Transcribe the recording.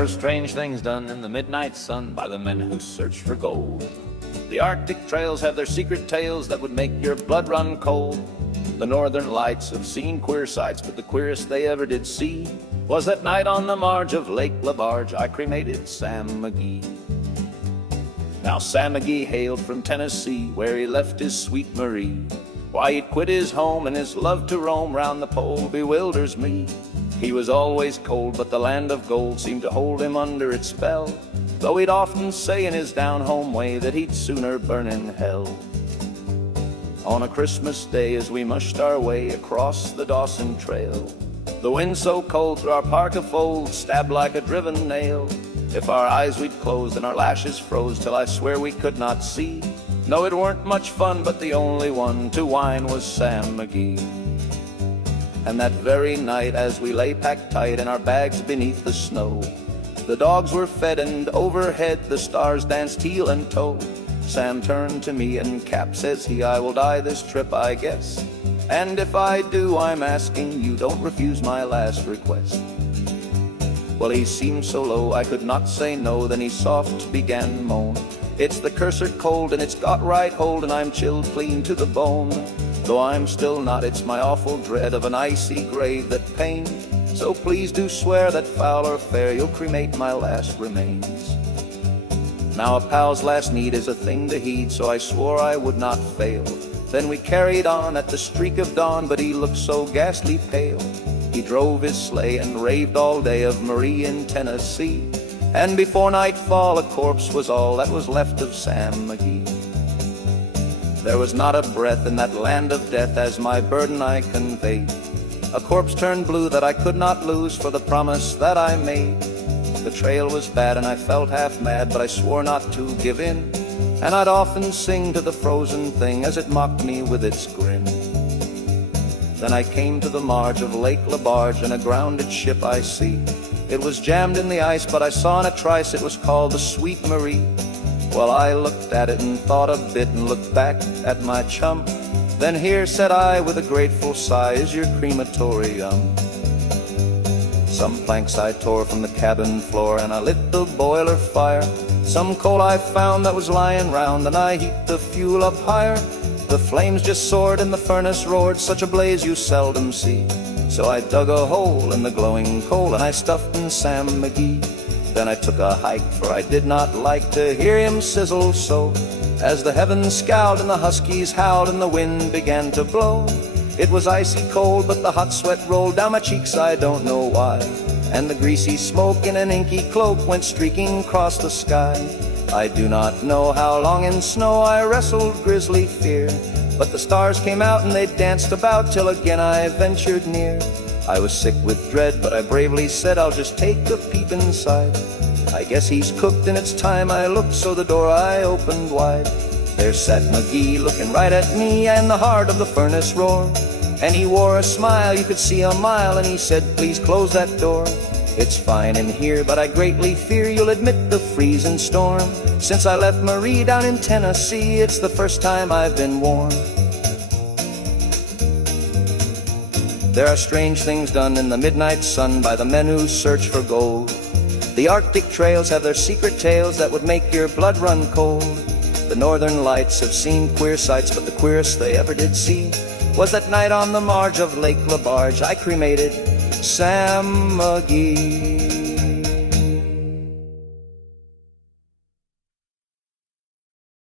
There are strange things done in the midnight sun by the men who search for gold. The Arctic trails have their secret tales that would make your blood run cold. The northern lights have seen queer sights, but the queerest they ever did see was that night on the marge of Lake LaBarge I cremated Sam McGee. Now Sam McGee hailed from Tennessee, where he left his sweet Marie. Why he'd quit his home and his love to roam round the pole bewilders me. He was always cold, but the land of gold seemed to hold him under its spell, though he'd often say in his down-home way that he'd sooner burn in hell. On a Christmas day, as we mushed our way across the Dawson Trail, the wind so cold through our parka folds stabbed like a driven nail. If our eyes we'd closed and our lashes froze till I swear we could not see. No, it weren't much fun, but the only one to whine was Sam McGee. And that very night, as we lay packed tight in our bags beneath the snow, the dogs were fed and overhead the stars danced heel and toe. Sam turned to me and Cap, says he, I will die this trip, I guess. And if I do, I'm asking you, don't refuse my last request. Well, he seemed so low I could not say no, then he soft began moan. It's the cursed cold and it's got right hold, and I'm chilled clean to the bone. Though I'm still not, it's my awful dread of an icy grave that pains. So please do swear that foul or fair you'll cremate my last remains. Now a pal's last need is a thing to heed, so I swore I would not fail. Then we carried on at the streak of dawn, but he looked so ghastly pale. He drove his sleigh and raved all day of Marie in Tennessee, and before nightfall a corpse was all that was left of Sam McGee. There was not a breath in that land of death as my burden I conveyed. A corpse turned blue that I could not lose for the promise that I made. The trail was bad and I felt half mad, but I swore not to give in. And I'd often sing to the frozen thing as it mocked me with its grin. Then I came to the marge of Lake LaBarge, and a grounded ship I see. It was jammed in the ice, but I saw in a trice it was called the Sweet Marie. Well, I looked at it and thought a bit and looked back at my chum. Then here, said I with a grateful sigh, is your crematorium. Some planks I tore from the cabin floor and I lit the boiler fire. Some coal I found that was lying round and I heaped the fuel up higher. The flames just soared and the furnace roared, such a blaze you seldom see. So I dug a hole in the glowing coal and I stuffed in Sam McGee. Then I took a hike, for I did not like to hear him sizzle so. As the heavens scowled and the huskies howled and the wind began to blow, it was icy cold, but the hot sweat rolled down my cheeks, I don't know why. And the greasy smoke in an inky cloak went streaking across the sky. I do not know how long in snow I wrestled grisly fear, but the stars came out and they danced about till again I ventured near. I was sick with dread, but I bravely said I'll just take a peep inside. I guess he's cooked and it's time I looked, so the door I opened wide. There sat McGee looking right at me, and the heart of the furnace roared. And he wore a smile you could see a mile, and he said, please close that door. It's fine in here, but I greatly fear you'll admit the freezing storm. Since I left Marie down in Tennessee, it's the first time I've been warm. There are strange things done in the midnight sun by the men who search for gold. The Arctic trails have their secret tales that would make your blood run cold. The northern lights have seen queer sights, but the queerest they ever did see was that night on the marge of Lake LaBarge I cremated Sam McGee.